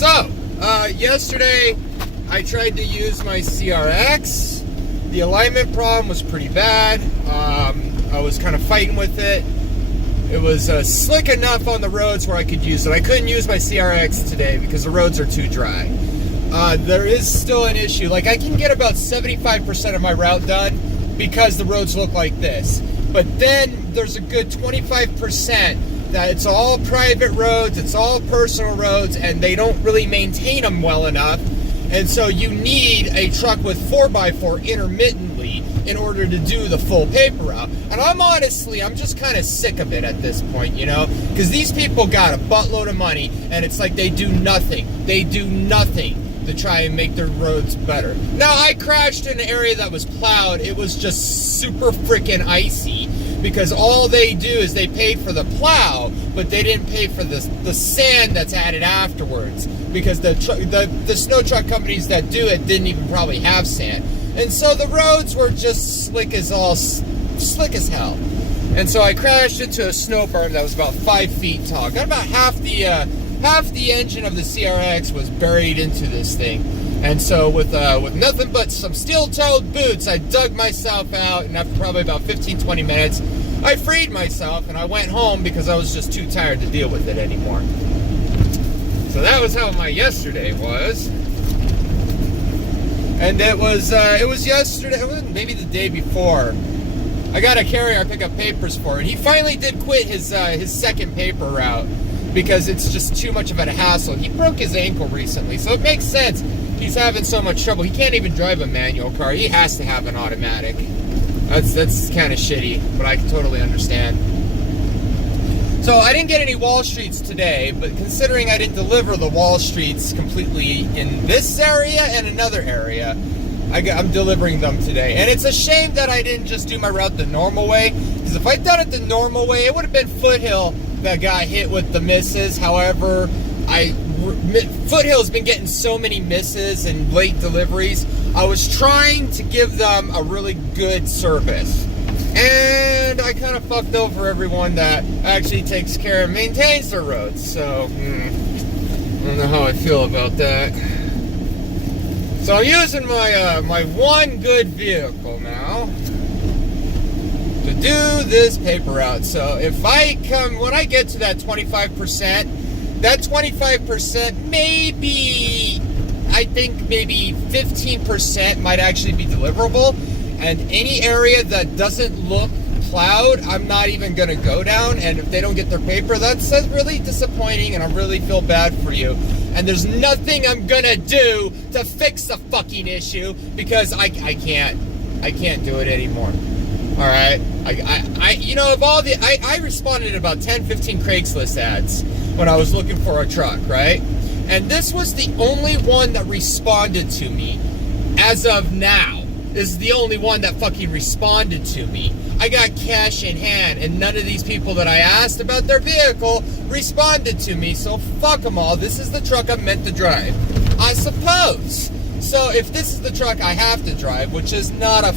Yesterday I tried to use my CRX. The alignment problem was pretty bad. I was kind of fighting with it. It was slick enough on the roads where I could use it. I couldn't use my CRX today because the roads are too dry. There is still an issue. Like, I can get about 75% of my route done because the roads look like this. But then there's a good 25% that it's all private roads, it's all personal roads, and they don't really maintain them well enough. And so you need a truck with 4x4 intermittently in order to do the full paper route. And I'm just kind of sick of it at this point, you know? Because these people got a buttload of money, and it's like they do nothing. They do nothing to try and make their roads better. Now, I crashed in an area that was plowed. It was just super freaking icy, because all they do is they pay for the plow, but they didn't pay for the sand that's added afterwards, because the snow truck companies that do it didn't even probably have sand. And so the roads were just slick as hell. And so I crashed into a snow berm that was about 5 feet tall. Got about half the engine of the CRX was buried into this thing. And so with nothing but some steel-toed boots, I dug myself out, and after probably about 15-20 minutes, I freed myself, and I went home because I was just too tired to deal with it anymore. So that was how my yesterday was. And it was yesterday, maybe the day before. I got a carrier I pick up papers for, and he finally did quit his second paper route because it's just too much of a hassle. He broke his ankle recently, so it makes sense. He's having so much trouble. He can't even drive a manual car. He has to have an automatic. That's kind of shitty, but I can totally understand. So I didn't get any Wall Streets today, but considering I didn't deliver the Wall Streets completely in this area and another area, I'm delivering them today. And it's a shame that I didn't just do my route the normal way, because if I'd done it the normal way, it would have been Foothill that got hit with the misses. However, Foothill's been getting so many misses and late deliveries. I was trying to give them a really good service, and I kind of fucked over everyone that actually takes care and maintains their roads. So I don't know how I feel about that. So I'm using my my one good vehicle now to do this paper route. So if when I get to that 25%, that 25% maybe, I think maybe 15% might actually be deliverable. And any area that doesn't look plowed, I'm not even going to go down. And if they don't get their paper, that's really disappointing, and I really feel bad for you. And there's nothing I'm going to do to fix the fucking issue, because I can't do it anymore. All right? I responded to about 10, 15 Craigslist ads when I was looking for a truck, right? And this was the only one that responded to me as of now. This is the only one that fucking responded to me. I got cash in hand, and none of these people that I asked about their vehicle responded to me, so fuck them all. This is the truck I'm meant to drive, I suppose. So if this is the truck I have to drive, which is not a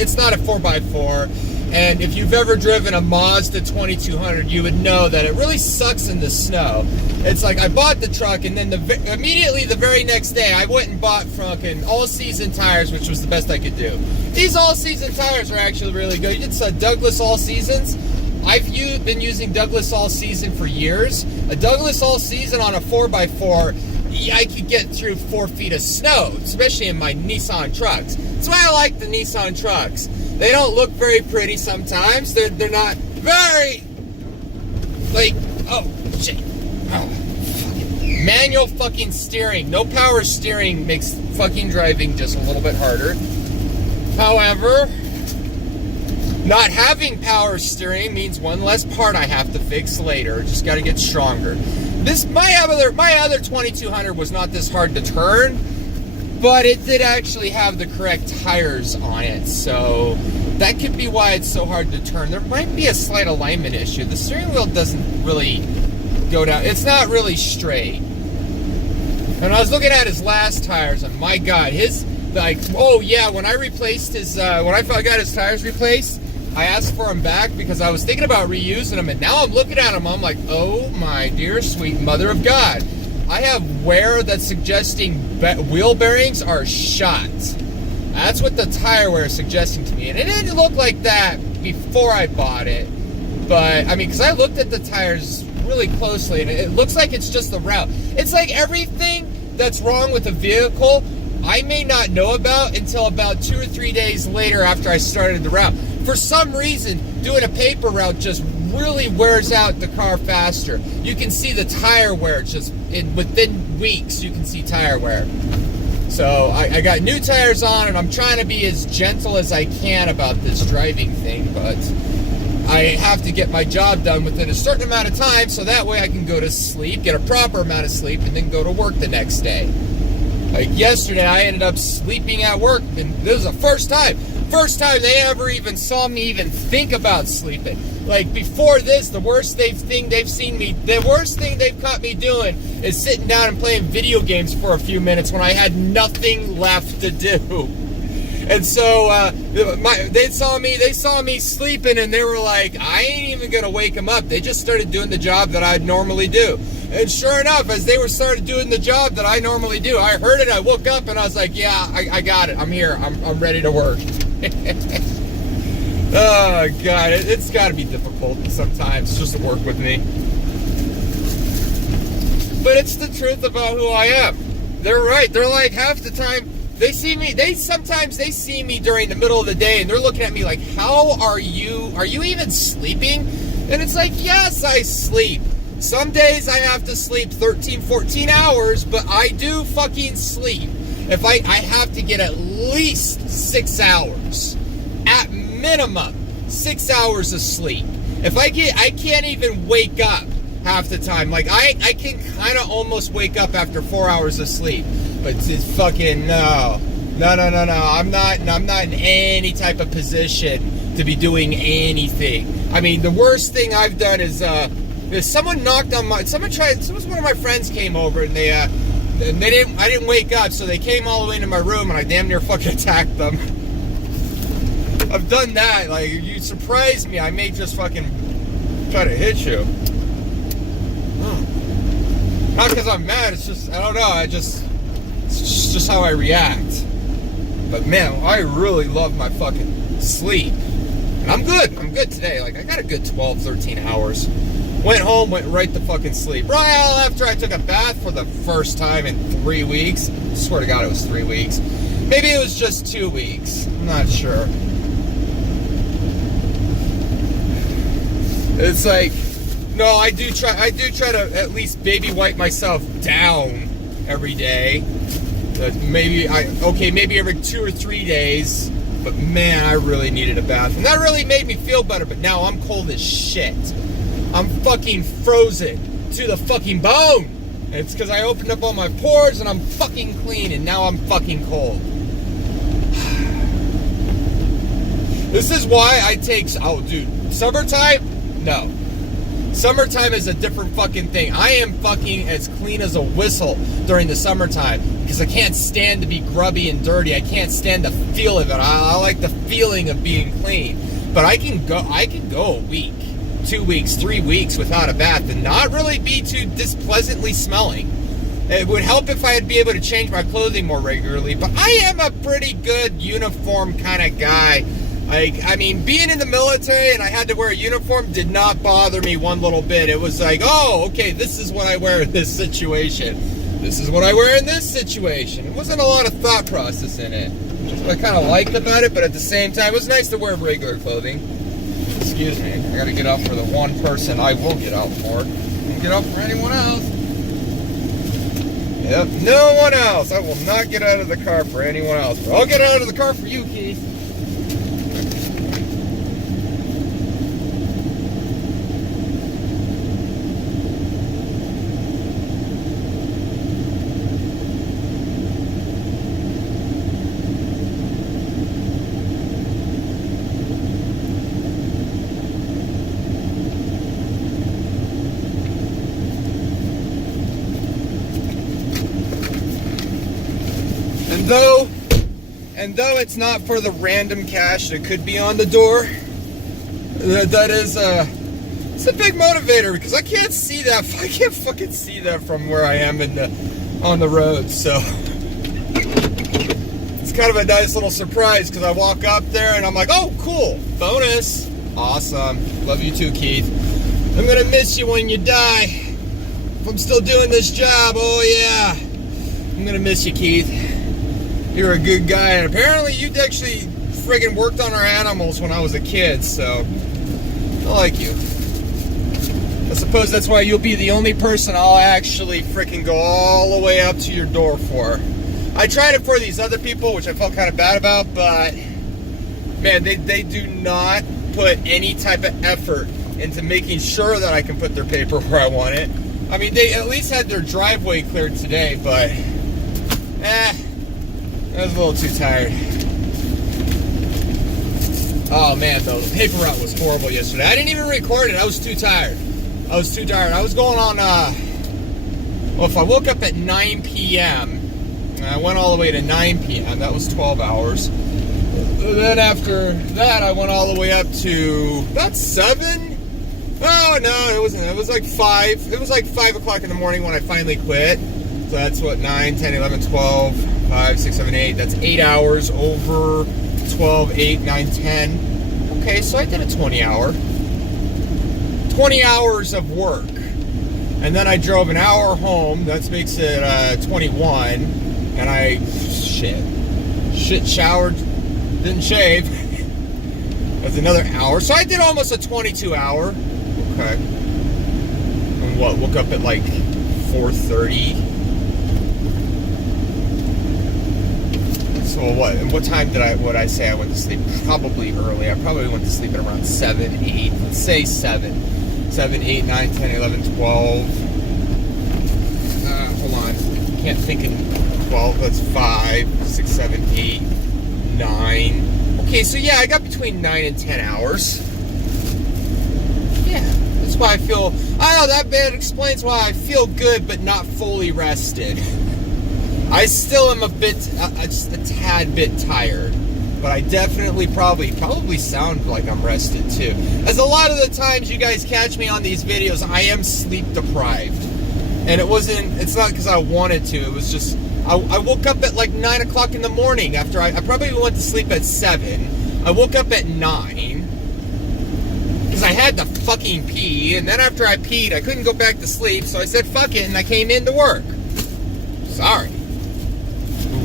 it's not a 4x4, and if you've ever driven a Mazda 2200, you would know that it really sucks in the snow. It's like I bought the truck, and then immediately the very next day, I went and bought fucking all-season tires, which was the best I could do. These all-season tires are actually really good. It's a Douglas All-Seasons. I've been using Douglas All-Season for years. A Douglas All-Season on a 4x4, I could get through 4 feet of snow, especially in my Nissan trucks. That's why I like the Nissan trucks. They don't look very pretty sometimes. They're not very, like, oh, shit. Oh, fucking manual fucking steering. No power steering makes fucking driving just a little bit harder. However, not having power steering means one less part I have to fix later. Just got to get stronger. My other 2200 was not this hard to turn, but it did actually have the correct tires on it, so that could be why it's so hard to turn. There might be a slight alignment issue. The steering wheel doesn't really go down. It's not really straight. And I was looking at his last tires, and my God, when I replaced when I got his tires replaced, I asked for them back because I was thinking about reusing them, and now I'm looking at them, I'm like, oh my dear sweet mother of God. I have wear that's suggesting wheel bearings are shot. That's what the tire wear is suggesting to me. And it didn't look like that before I bought it. But, I mean, because I looked at the tires really closely, and it looks like it's just the route. It's like everything that's wrong with the vehicle, I may not know about until about 2 or 3 days later after I started the route. For some reason, doing a paper route just really wears out the car faster. You can see the tire wear just within weeks. You can see tire wear. So I got new tires on, and I'm trying to be as gentle as I can about this driving thing, but I have to get my job done within a certain amount of time, so that way I can go to sleep, get a proper amount of sleep, and then go to work the next day. Like yesterday, I ended up sleeping at work, and this was the first time they ever even saw me even think about sleeping. Like before this, the worst thing they've caught me doing is sitting down and playing video games for a few minutes when I had nothing left to do. And so they saw me sleeping, and they were like, I ain't even gonna wake them up. They just started doing the job that I'd normally do. And sure enough, as they started doing the job that I normally do, I heard it, I woke up, and I was like, yeah, I got it. I'm here. I'm ready to work. Oh, God. It's got to be difficult sometimes just to work with me. But it's the truth about who I am. They're right. They're like, half the time, sometimes they see me during the middle of the day, and they're looking at me like, how are you even sleeping? And it's like, yes, I sleep. Some days I have to sleep 13, 14 hours, but I do fucking sleep. If I have to get at least 6 hours. At minimum, 6 hours of sleep. I can't even wake up half the time. Like, I can kind of almost wake up after 4 hours of sleep. But it's fucking, no. I'm not in any type of position to be doing anything. I mean, the worst thing I've done is someone knocked on one of my friends came over, and I didn't wake up, so they came all the way into my room, and I damn near fucking attacked them. I've done that. Like, you surprised me, I may just fucking try to hit you. Not because I'm mad, it's just, I don't know, it's just how I react. But man, I really love my fucking sleep. And I'm good today. Like, I got a good 12, 13 hours. Went home, went right to fucking sleep. Right after I took a bath for the first time in 3 weeks. I swear to God it was 3 weeks. Maybe it was just 2 weeks. I'm not sure. It's like, no, I do try to at least baby wipe myself down every day. Maybe every 2 or 3 days. But man, I really needed a bath. And that really made me feel better, but now I'm cold as shit. I'm fucking frozen to the fucking bone. And it's because I opened up all my pores and I'm fucking clean, and now I'm fucking cold. This is why I take, dude, summertime? No. Summertime is a different fucking thing. I am fucking as clean as a whistle during the summertime because I can't stand to be grubby and dirty. I can't stand the feel of it. I like the feeling of being clean. But I can go a week, 2 weeks, 3 weeks without a bath and not really be too displeasantly smelling. It would help if I'd be able to change my clothing more regularly, but I am a pretty good uniform kind of guy. Like, I mean, being in the military and I had to wear a uniform did not bother me one little bit. It was like, oh, okay, this is what I wear in this situation. This is what I wear in this situation. It wasn't a lot of thought process in it. Which is what I kind of liked about it, but at the same time, it was nice to wear regular clothing. Excuse me, I gotta get out for the one person I will get out for. I won't get out for anyone else. Yep, no one else. I will not get out of the car for anyone else. But I'll get out of the car for you, Keith. And though it's not for the random cash that could be on the door, that is It's a big motivator because I can't see that. I can't fucking see that from where I am on the road. So it's kind of a nice little surprise because I walk up there and I'm like, oh, cool, bonus, awesome. Love you too, Keith. I'm gonna miss you when you die. If I'm still doing this job, oh yeah, I'm gonna miss you, Keith. You're a good guy, and apparently you actually friggin' worked on our animals when I was a kid, so I like you. I suppose that's why you'll be the only person I'll actually freaking go all the way up to your door for. I tried it for these other people, which I felt kind of bad about, but man, they do not put any type of effort into making sure that I can put their paper where I want it. I mean, they at least had their driveway cleared today, but I was a little too tired. Oh man, though, the paper route was horrible yesterday. I didn't even record it. I was too tired. I was going on, well, if I woke up at 9 p.m., and I went all the way to 9 p.m., that was 12 hours. Then after that, I went all the way up to about 7. Oh, no, it wasn't. It was like 5. It was like 5 o'clock in the morning when I finally quit. So that's what, 9, 10, 11, 12, 5, 6, 7, 8. That's 8 hours over 12, 8, 9, 10. Okay, so I did a 20 hours of work. And then I drove an hour home. That makes it 21. And I, showered, didn't shave. That's another hour. So I did almost a 22 hour. Okay. And what, woke up at like 4:30. So what time did I say I went to sleep? Probably early. I probably went to sleep at around 7, 8. Let's say 7. 7, 8, 9, 10, 11, 12. Hold on. Can't think in 12. That's 5, 6, 7, 8, 9. Okay, so yeah, I got between 9 and 10 hours. Yeah, that's why I feel... that explains why I feel good but not fully rested. I still am a tad bit tired, but I definitely probably sound like I'm rested too. As a lot of the times you guys catch me on these videos, I am sleep deprived. And it's not because I wanted to, it was just, I woke up at like 9 o'clock in the morning after I probably went to sleep at 7. I woke up at 9, because I had to fucking pee, and then after I peed, I couldn't go back to sleep, so I said fuck it, and I came into work. Sorry.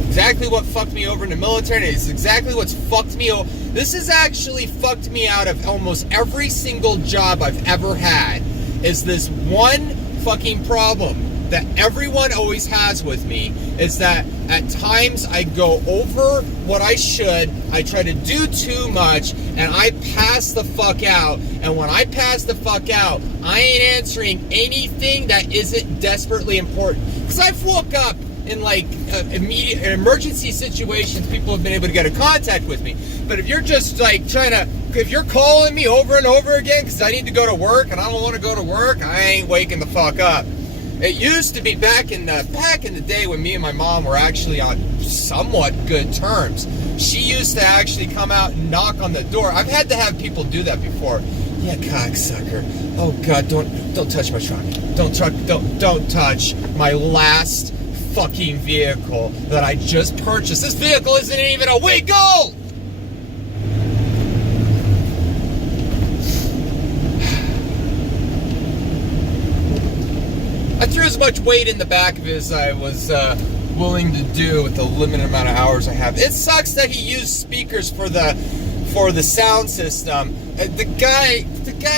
Exactly what fucked me over in the military. It's exactly what's fucked me over. This has actually fucked me out of almost every single job I've ever had. Is this one fucking problem that everyone always has with me, is that at times I go over what I should, I try to do too much, and I pass the fuck out. And when I pass the fuck out, I ain't answering anything that isn't desperately important. Because I've woke up in like immediate emergency situations, people have been able to get in contact with me. But if you're just like if you're calling me over and over again because I need to go to work and I don't want to go to work, I ain't waking the fuck up. It used to be back in the day when me and my mom were actually on somewhat good terms. She used to actually come out and knock on the door. I've had to have people do that before. Yeah, cocksucker. Oh God, don't touch my truck. Don't touch my last fucking vehicle that I just purchased. This vehicle isn't even a week old! I threw as much weight in the back of it as I was willing to do with the limited amount of hours I have. It sucks that he used speakers for the sound system. The guy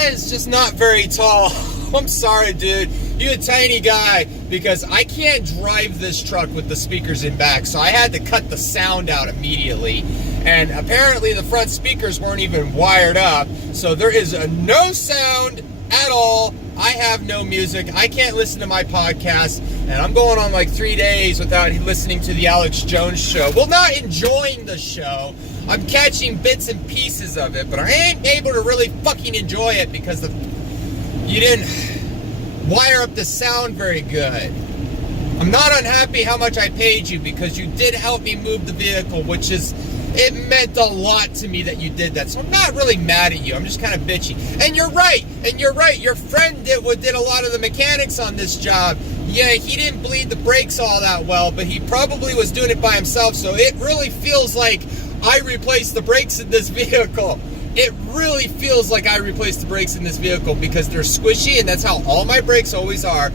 is just not very tall. I'm sorry, dude. You're a tiny guy, because I can't drive this truck with the speakers in back, so I had to cut the sound out immediately. And apparently the front speakers weren't even wired up, so there is no sound at all. I have no music. I can't listen to my podcast, and I'm going on like 3 days without listening to the Alex Jones show. Well, not enjoying the show. I'm catching bits and pieces of it, but I ain't able to really fucking enjoy it because you didn't wire up the sound very good. I'm not unhappy how much I paid you, because you did help me move the vehicle, which is it meant a lot to me that you did that. So I'm not really mad at you. I'm just kind of bitchy. And you're right. Your friend did a lot of the mechanics on this job. Yeah, he didn't bleed the brakes all that well, but he probably was doing it by himself. So it really feels like I replaced the brakes in this vehicle. It really feels like I replaced the brakes in this vehicle because they're squishy, and that's how all my brakes always are.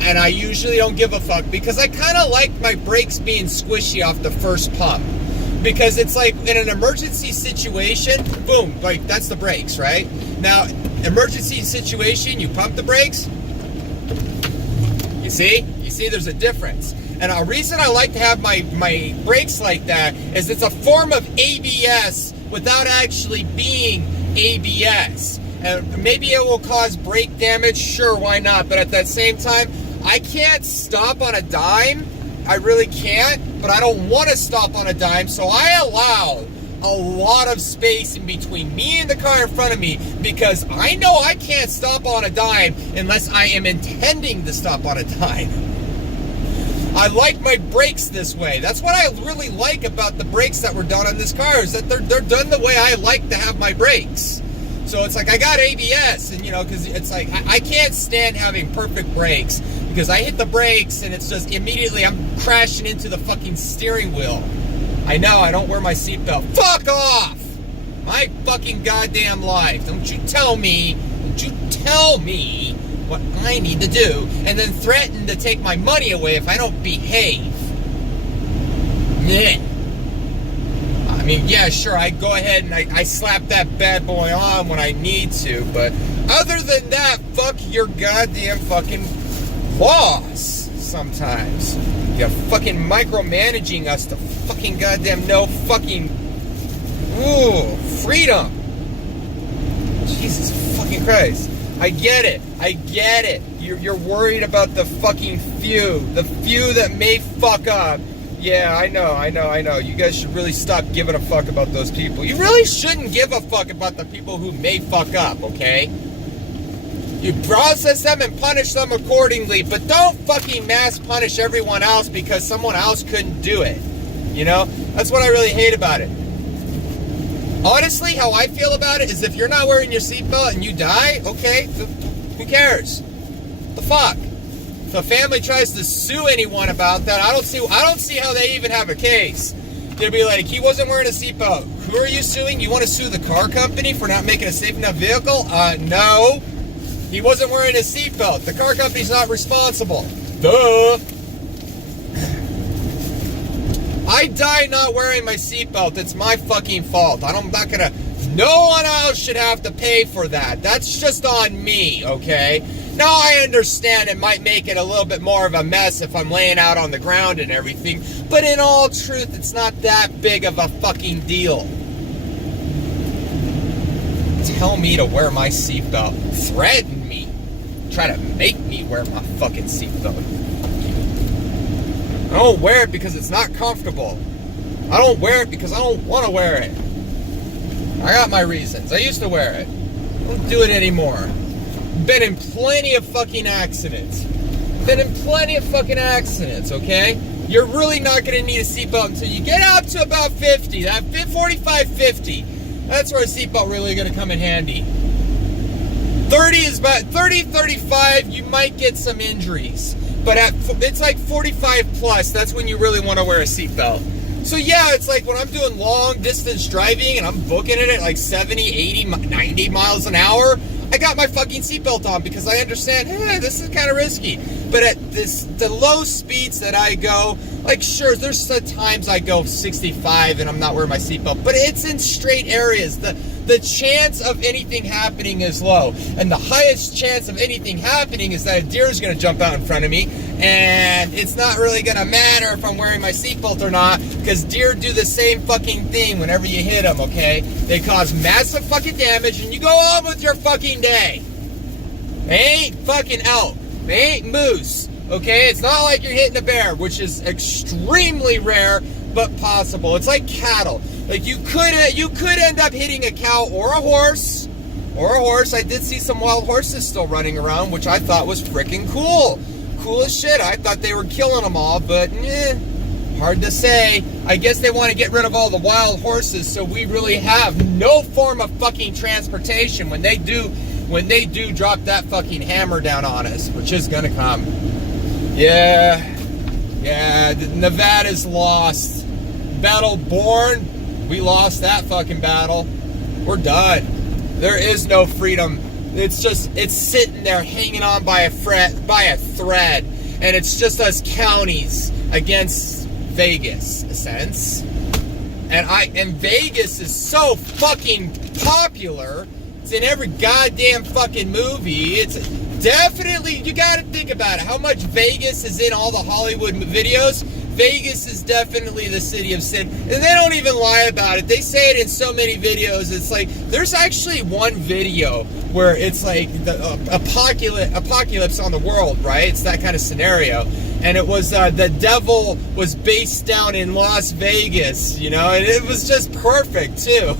And I usually don't give a fuck because I kind of like my brakes being squishy off the first pump. Because it's like in an emergency situation, boom, like that's the brakes, right? Now, emergency situation, you pump the brakes. You see, there's a difference. And a reason I like to have my brakes like that is it's a form of ABS without actually being ABS. And maybe it will cause brake damage, sure, why not? But at that same time, I can't stop on a dime. I really can't, but I don't want to stop on a dime, so I allow a lot of space in between me and the car in front of me because I know I can't stop on a dime unless I am intending to stop on a dime. I like my brakes this way. That's what I really like about the brakes that were done on this car is that they're done the way I like to have my brakes. So it's like I got ABS, and because it's like I can't stand having perfect brakes because I hit the brakes and it's just immediately I'm crashing into the fucking steering wheel. I know I don't wear my seatbelt. Fuck off! My fucking goddamn life. Don't you tell me what I need to do and then threaten to take my money away if I don't behave. Yeah. I mean, yeah, sure, I go ahead and I slap that bad boy on when I need to, but other than that, fuck your goddamn fucking boss sometimes. You're fucking micromanaging us to fucking goddamn no fucking freedom. Jesus fucking Christ. I get it. You're worried about the fucking few that may fuck up. Yeah, I know. You guys should really stop giving a fuck about those people. You really shouldn't give a fuck about the people who may fuck up, okay? You process them and punish them accordingly, but don't fucking mass punish everyone else because someone else couldn't do it. That's what I really hate about it. Honestly, how I feel about it is if you're not wearing your seatbelt and you die, okay, who cares? The fuck? If a family tries to sue anyone about that, I don't see how they even have a case. They'd be like, he wasn't wearing a seatbelt. Who are you suing? You want to sue the car company for not making a safe enough vehicle? No. He wasn't wearing a seatbelt. The car company's not responsible. Duh. I die not wearing my seatbelt. It's my fucking fault. No one else should have to pay for that. That's just on me, okay? Now I understand it might make it a little bit more of a mess if I'm laying out on the ground and everything, but in all truth, it's not that big of a fucking deal. Tell me to wear my seatbelt. Threaten me. Try to make me wear my fucking seatbelt. I don't wear it because it's not comfortable. I don't wear it because I don't want to wear it. I got my reasons. I used to wear it. I don't do it anymore. Been in plenty of fucking accidents. Okay? You're really not going to need a seatbelt until you get up to about 50. That 45, 50. That's where a seatbelt really going to come in handy. 30 is about 30, 35, you might get some injuries. But it's like 45 plus, that's when you really want to wear a seatbelt. So yeah, it's like when I'm doing long distance driving and I'm booking it at like 70, 80, 90 miles an hour, I got my fucking seatbelt on because I understand, this is kind of risky. But at the low speeds that I go, like sure, there's times I go 65 and I'm not wearing my seatbelt, but it's in straight areas. The chance of anything happening is low. And the highest chance of anything happening is that a deer is going to jump out in front of me. And it's not really going to matter if I'm wearing my seatbelt or not, because deer do the same fucking thing whenever you hit them, okay? They cause massive fucking damage, and you go on with your fucking day. They ain't fucking elk. They ain't moose, okay? It's not like you're hitting a bear, which is extremely rare, but possible. It's like cattle. Like you could end up hitting a cow or a horse. I did see some wild horses still running around, which I thought was freaking cool. Cool as shit. I thought they were killing them all, but Hard to say. I guess they want to get rid of all the wild horses, so we really have no form of fucking transportation when they do drop that fucking hammer down on us, which is gonna come. Yeah, Nevada's lost. Battleborn, we lost that fucking battle. We're done. There is no freedom. It's sitting there hanging on by a thread, and it's just us counties against Vegas, in a sense. And Vegas is so fucking popular. It's in every goddamn fucking movie. It's definitely, you gotta think about it. How much Vegas is in all the Hollywood videos? Vegas is definitely the city of sin. And they don't even lie about it. They say it in so many videos. It's like, there's actually one video where it's like the apocalypse on the world, right? It's that kind of scenario. And it was, the devil was based down in Las Vegas, you know? And it was just perfect, too.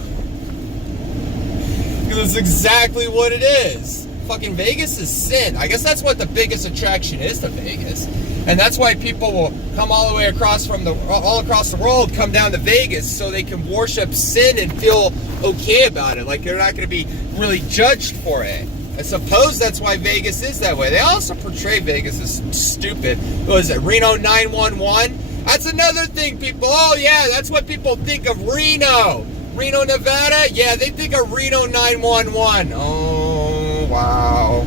It's exactly what it is. Fucking Vegas is sin. I guess that's what the biggest attraction is to Vegas. And that's why people will come all the way across all across the world, come down to Vegas so they can worship sin and feel okay about it. Like they're not going to be really judged for it. I suppose that's why Vegas is that way. They also portray Vegas as stupid. What is it, Reno 911? That's another thing, people. Oh, yeah, that's what people think of Reno. Reno, Nevada? Yeah, they think of Reno 911. Oh, wow.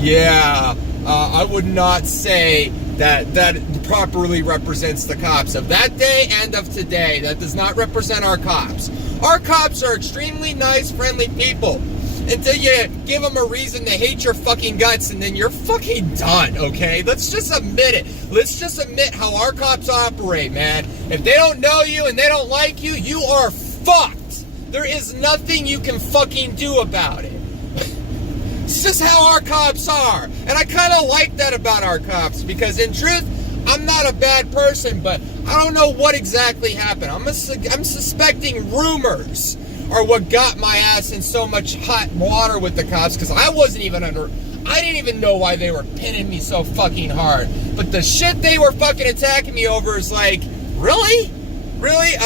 Yeah, I would not say that properly represents the cops of that day and of today. That does not represent our cops. Our cops are extremely nice, friendly people. Until you give them a reason to hate your fucking guts, and then you're fucking done, okay? Let's just admit it. Let's just admit how our cops operate, man. If they don't know you and they don't like you, you are fucked. There is nothing you can fucking do about it. It's just how our cops are. And I kind of like that about our cops, because in truth, I'm not a bad person, but I don't know what exactly happened. I'm suspecting rumors are what got my ass in so much hot water with the cops, because I didn't even know why they were pinning me so fucking hard. But the shit they were fucking attacking me over is like, really? Really?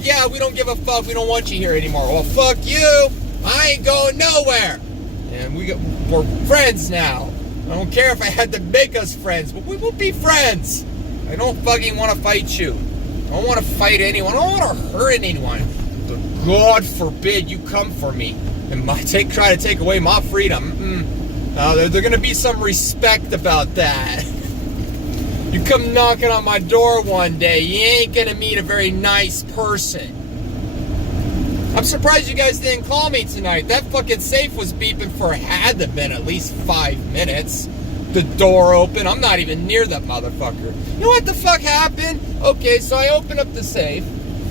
Yeah, we don't give a fuck. We don't want you here anymore. Well, fuck you. I ain't going nowhere. And we're friends now. I don't care if I had to make us friends, but we will be friends. I don't fucking want to fight you. I don't want to fight anyone. I don't want to hurt anyone. But God forbid you come for me and try to take away my freedom. There's going to be some respect about that. You come knocking on my door one day, you ain't going to meet a very nice person. I'm surprised you guys didn't call me tonight. That fucking safe was beeping for had to have been at least 5 minutes. The door open. I'm not even near that motherfucker. You know what the fuck happened? Okay, so I open up the safe.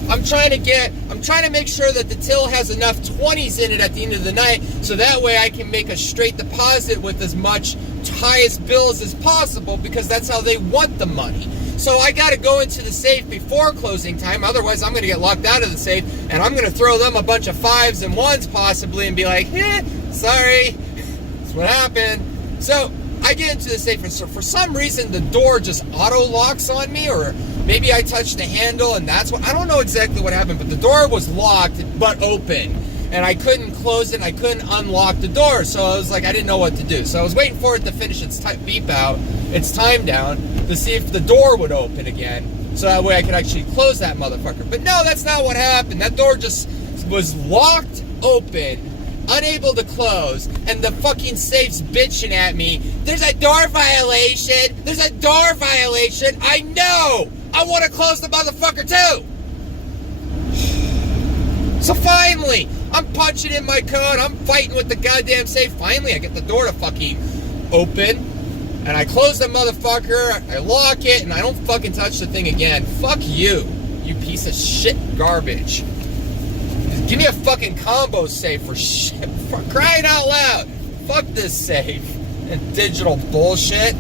I'm trying to make sure that the till has enough 20s in it at the end of the night, so that way I can make a straight deposit with as much highest bills as possible, because that's how they want the money. So I got to go into the safe before closing time, otherwise I'm going to get locked out of the safe, and I'm going to throw them a bunch of 5s and 1s possibly and be like, sorry, that's what happened. So I get into the safe, and so for some reason the door just auto locks on me, or maybe I touched the handle and that's what, I don't know exactly what happened, but the door was locked but open, and I couldn't close it and I couldn't unlock the door. So I was like, I didn't know what to do. So I was waiting for it to finish its beep out, its time down, to see if the door would open again, so that way I could actually close that motherfucker. But no, that's not what happened. That door just was locked open, unable to close, and the fucking safe's bitching at me. There's a door violation. There's a door violation. I know. I want to close the motherfucker too. So finally, I'm punching in my code. I'm fighting with the goddamn safe. Finally, I get the door to fucking open, and I close the motherfucker. I lock it, and I don't fucking touch the thing again. Fuck you, you piece of shit garbage. Give me a fucking combo safe for shit. For crying out loud. Fuck this safe and digital bullshit.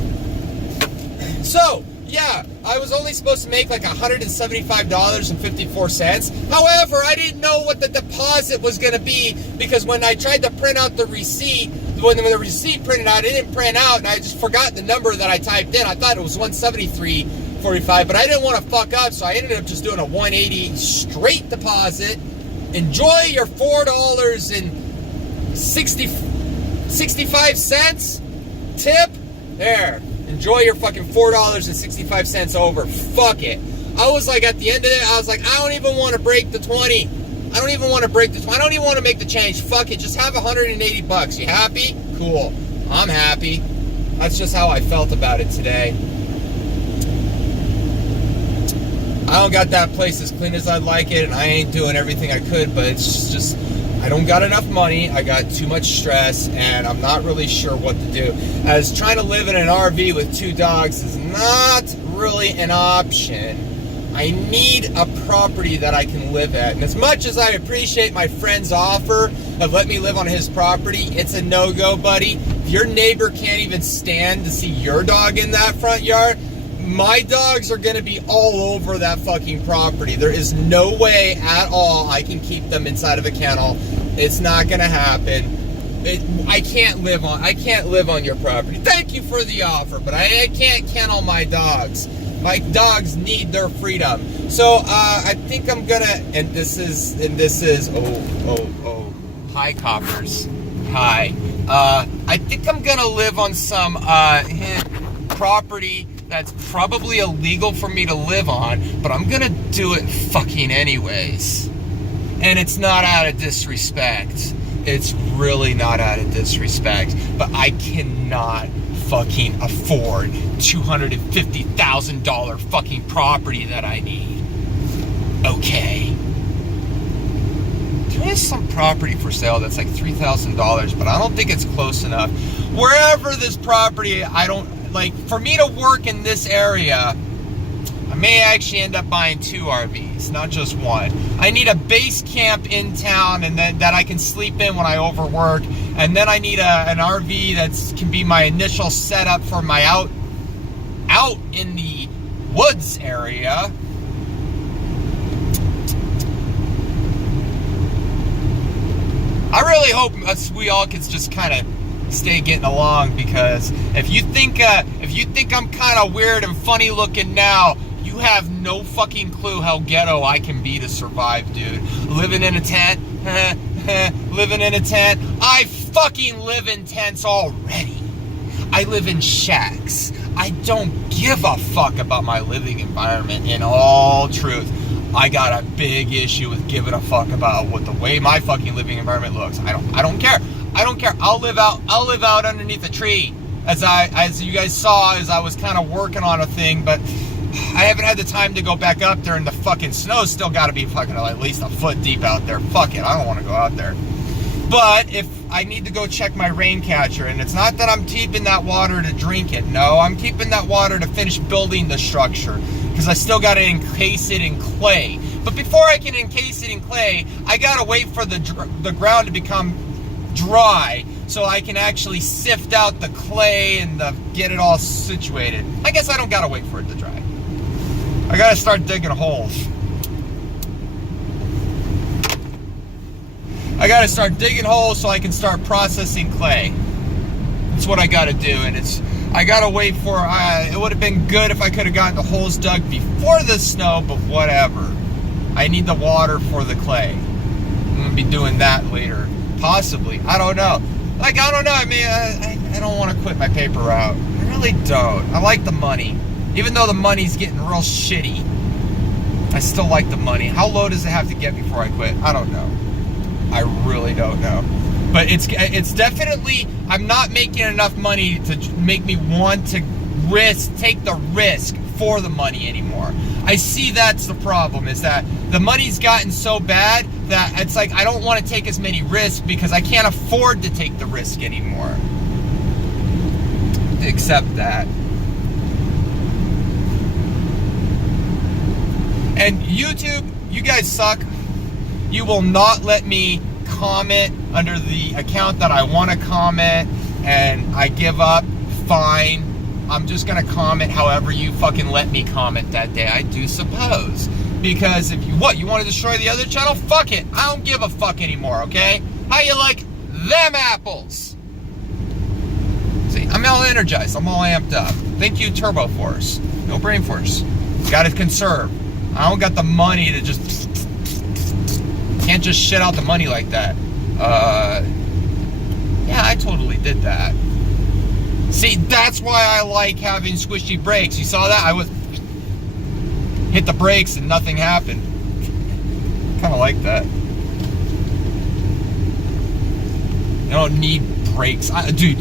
So, yeah, I was only supposed to make like $175.54. However, I didn't know what the deposit was going to be, because when I tried to print out the receipt, when the receipt printed out, it didn't print out, and I just forgot the number that I typed in. I thought it was $173.54, $145, but I didn't want to fuck up, so I ended up just doing a $180 straight deposit. Enjoy your $4.65 tip. There. Enjoy your fucking $4.65 over. Fuck it. I was like, at the end of it, I was like, I don't even want to break the 20. I don't even want to break the 20. I don't even want to make the change. Fuck it. Just have $180. You happy? Cool. I'm happy. That's just how I felt about it today. I don't got that place as clean as I'd like it, and I ain't doing everything I could, but it's just I don't got enough money, I got too much stress, and I'm not really sure what to do. As trying to live in an RV with 2 dogs is not really an option. I need a property that I can live at. And as much as I appreciate my friend's offer of let me live on his property, it's a no-go, buddy. If your neighbor can't even stand to see your dog in that front yard, my dogs are going to be all over that fucking property. There is no way at all I can keep them inside of a kennel. It's not going to happen. I can't live on your property. Thank you for the offer, but I can't kennel my dogs. My dogs need their freedom. So I think I'm gonna, and this is hi coppers, hi. I think I'm gonna live on some property that's probably illegal for me to live on, but I'm gonna do it fucking anyways. And it's not out of disrespect. It's really not out of disrespect, but I cannot fucking afford $250,000 fucking property that I need. Okay. There is some property for sale that's like $3,000, but I don't think it's close enough. Wherever this property, I don't, like, for me to work in this area, I may actually end up buying 2 RVs, not just one. I need a base camp in town and then that I can sleep in when I overwork. And then I need an RV that can be my initial setup for my out in the woods area. I really hope we all can just kind of stay getting along, because if you think I'm kind of weird and funny looking now, you have no fucking clue how ghetto I can be to survive, dude. Living in a tent, living in a tent. I fucking live in tents already. I live in shacks. I don't give a fuck about my living environment, in all truth. I got a big issue with giving a fuck about what the way my fucking living environment looks. I don't care. I don't care. I'll live out underneath a tree, as you guys saw, as I was kind of working on a thing, but I haven't had the time to go back up there, and the fucking snow's still got to be fucking at least a foot deep out there. Fuck it, I don't want to go out there. But if I need to go check my rain catcher, and it's not that I'm keeping that water to drink it. No, I'm keeping that water to finish building the structure, because I still got to encase it in clay. But before I can encase it in clay, I got to wait for the ground to become dry, so I can actually sift out the clay and get it all situated. I guess I don't gotta wait for it to dry. I gotta start digging holes. I gotta start digging holes so I can start processing clay. That's what I gotta do, and I gotta wait for, it would have been good if I could have gotten the holes dug before the snow, but whatever. I need the water for the clay. I'm gonna be doing that later. Possibly. I don't know. Like, I don't know. I mean, I don't want to quit my paper route. I really don't. I like the money. Even though the money's getting real shitty, I still like the money. How low does it have to get before I quit? I don't know. I really don't know. But it's definitely, I'm not making enough money to make me want to take the risk for the money anymore. I see that's the problem, is that the money's gotten so bad that it's like I don't want to take as many risks because I can't afford to take the risk anymore. Accept that. And YouTube, you guys suck. You will not let me comment under the account that I want to comment, and I give up. Fine. I'm just gonna comment however you fucking let me comment that day, I do suppose. Because if you want to destroy the other channel, fuck it. I don't give a fuck anymore, okay? How you like them apples? See, I'm all energized. I'm all amped up. Thank you, Turbo Force. No brain force. Gotta conserve. I don't got the money to just... Can't just shit out the money like that. Yeah, I totally did that. See, that's why I like having squishy brakes. You saw that? I was... Hit the brakes and nothing happened. Kind of like that. You don't need brakes. Dude,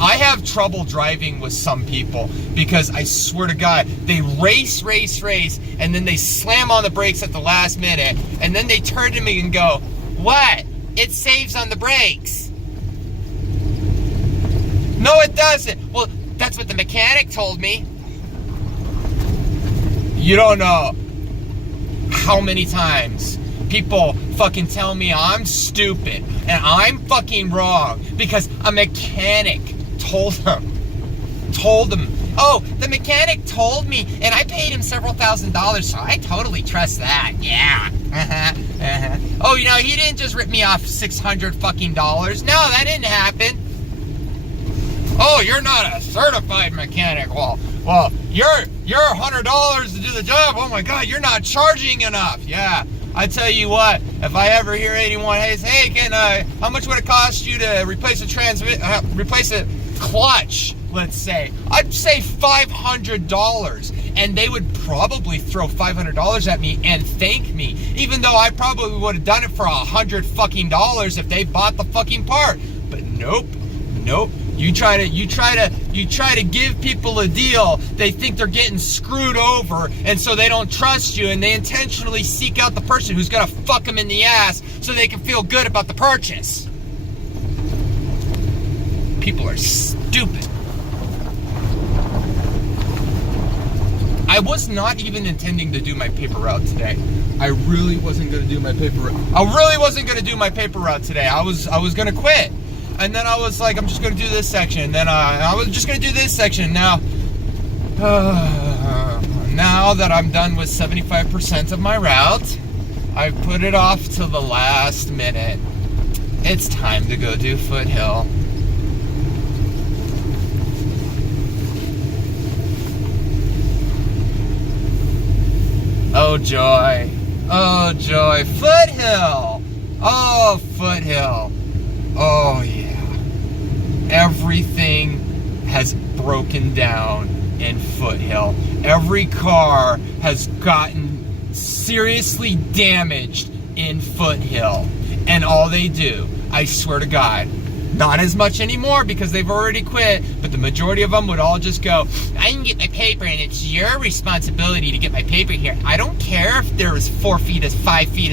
I have trouble driving with some people because I swear to God, they race, and then they slam on the brakes at the last minute, and then they turn to me and go, "What? It saves on the brakes." No, it doesn't. Well, that's what the mechanic told me. You don't know how many times people fucking tell me I'm stupid and I'm fucking wrong because a mechanic told them. Oh, the mechanic told me and I paid him several $1,000s, so I totally trust that. Yeah. Oh, you know, he didn't just rip me off $600 fucking dollars. No, that didn't happen. Oh, you're not a certified mechanic. Well, you're $100 to do the job. Oh my God, you're not charging enough. Yeah, I tell you what, if I ever hear anyone, hey, how much would it cost you to replace replace a clutch? Let's say, I'd say $500, and they would probably throw $500 at me and thank me, even though I probably would have done it for $100 fucking dollars if they bought the fucking part. But nope. You try to give people a deal. They think they're getting screwed over, and so they don't trust you, and they intentionally seek out the person who's gonna fuck them in the ass so they can feel good about the purchase. People are stupid. I was not even intending to do my paper route today. I really wasn't gonna do my paper route. Today. I was gonna quit. And then I was like, I'm just going to do this section. And then I was just going to do this section. Now that I'm done with 75% of my route, I've put it off till the last minute. It's time to go do Foothill. Oh joy. Foothill. Oh, Foothill. Oh yeah. Everything has broken down in Foothill. Every car has gotten seriously damaged in Foothill. And all they do, I swear to God, not as much anymore because they've already quit, but the majority of them would all just go, I can get my paper and it's your responsibility to get my paper here. I don't care if there was 5 feet of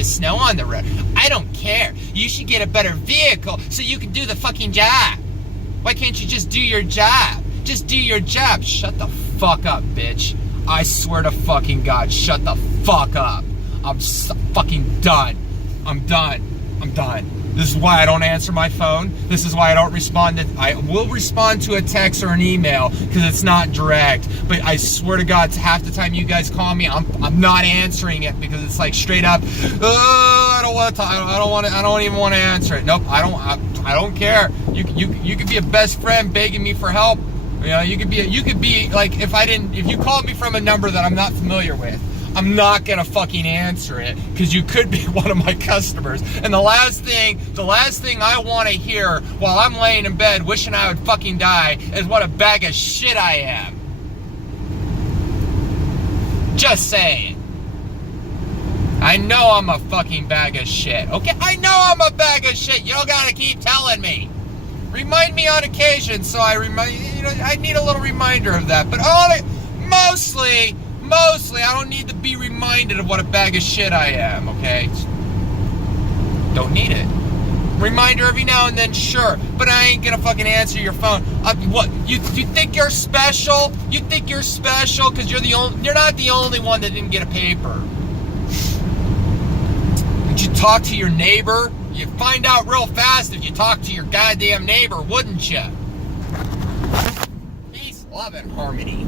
snow on the road. I don't care. You should get a better vehicle so you can do the fucking job. Why can't you just do your job? Just do your job. Shut the fuck up, bitch. I swear to fucking God, shut the fuck up. I'm fucking done. I'm done. This is why I don't answer my phone. This is why I don't respond to... I will respond to a text or an email because it's not direct. But I swear to God, half the time you guys call me, I'm not answering it because it's like straight up. I don't want to talk. I don't even want to answer it. Nope. I don't care. You could be a best friend begging me for help. You know, you could be like if you called me from a number that I'm not familiar with, I'm not gonna fucking answer it because you could be one of my customers. And the last thing I want to hear while I'm laying in bed wishing I would fucking die is what a bag of shit I am. Just saying. I know I'm a fucking bag of shit. Okay, I know I'm a bag of shit. You don't gotta keep telling me. Remind me on occasion, so I need a little reminder of that. But mostly, I don't need to be reminded of what a bag of shit I am, okay? Don't need it. Reminder every now and then, sure, but I ain't gonna fucking answer your phone. What? You think you're special? You think you're special because you're not the only one that didn't get a paper. Did you talk to your neighbor? You'd find out real fast if you talked to your goddamn neighbor, wouldn't you? Peace, love, and harmony.